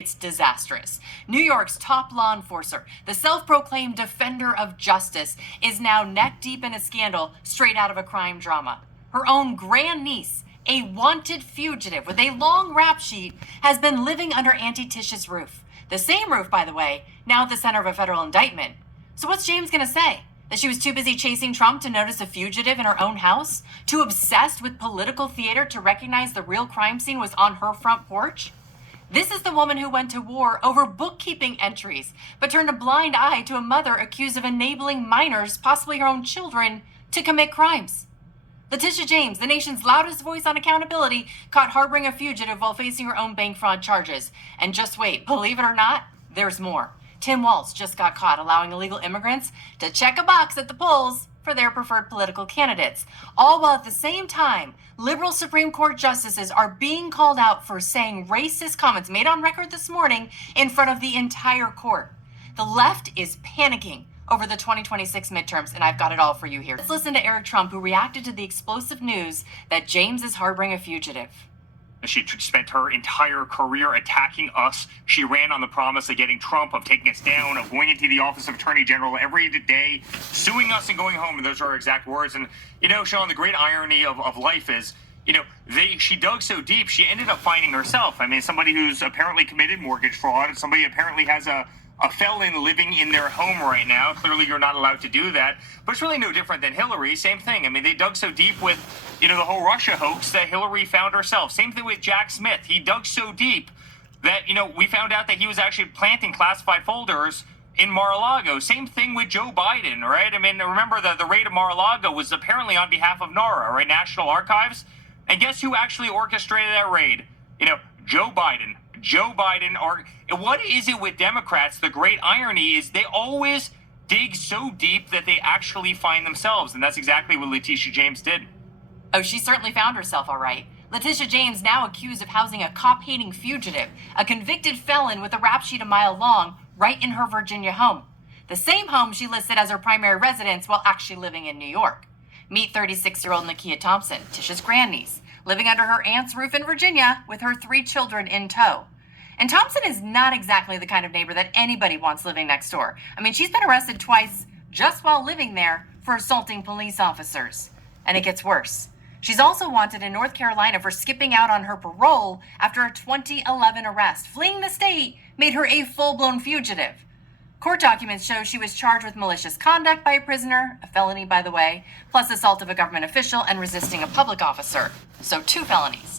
It's disastrous. New York's top law enforcer, the self-proclaimed defender of justice, is now neck deep in a scandal straight out of a crime drama. Her own grandniece, a wanted fugitive with a long rap sheet, has been living under Auntie Tish's roof. The same roof, by the way, now at the center of a federal indictment. So what's James gonna say? That she was too busy chasing Trump to notice a fugitive in her own house? Too obsessed with political theater to recognize the real crime scene was on her front porch? This is the woman who went to war over bookkeeping entries, but turned a blind eye to a mother accused of enabling minors, possibly her own children, to commit crimes. Letitia James, the nation's loudest voice on accountability, caught harboring a fugitive while facing her own bank fraud charges. And just wait, believe it or not, there's more. Tim Walz just got caught allowing illegal immigrants to check a box at the polls for their preferred political candidates, all while at the same time, liberal Supreme Court justices are being called out for saying racist comments made on record this morning in front of the entire court. The left is panicking over the 2026 midterms, and I've got it all for you here. Let's listen to Eric Trump, who reacted to the explosive news that James is harboring a fugitive. She spent her entire career attacking us. She ran on the promise of getting Trump, of taking us down, of going into the office of Attorney General every day, suing us and going home. And those are her exact words. And, Sean, the great irony of life is, she dug so deep, she ended up finding herself. I mean, somebody who's apparently committed mortgage fraud, somebody apparently has a felon living in their home right now. Clearly, you're not allowed to do that. But it's really no different than Hillary. Same thing. I mean, they dug so deep with, the whole Russia hoax that Hillary found herself. Same thing with Jack Smith. He dug so deep that, we found out that he was actually planting classified folders in Mar-a-Lago. Same thing with Joe Biden, right? I mean, remember the raid of Mar-a-Lago was apparently on behalf of NARA, right? National Archives. And guess who actually orchestrated that raid? Joe Biden. What is it with Democrats? The great irony is they always dig so deep that they actually find themselves. And that's exactly what Letitia James did. Oh, she certainly found herself all right. Letitia James now accused of housing a cop-hating fugitive, a convicted felon with a rap sheet a mile long, right in her Virginia home. The same home she listed as her primary residence while actually living in New York. Meet 36-year-old Nakia Thompson, Tisha's grandniece, living under her aunt's roof in Virginia with her 3 children in tow. And Thompson is not exactly the kind of neighbor that anybody wants living next door. I mean, she's been arrested twice just while living there for assaulting police officers. And it gets worse. She's also wanted in North Carolina for skipping out on her parole after a 2011 arrest. Fleeing the state made her a full-blown fugitive. Court documents show she was charged with malicious conduct by a prisoner, a felony by the way, plus assault of a government official and resisting a public officer. So 2 felonies.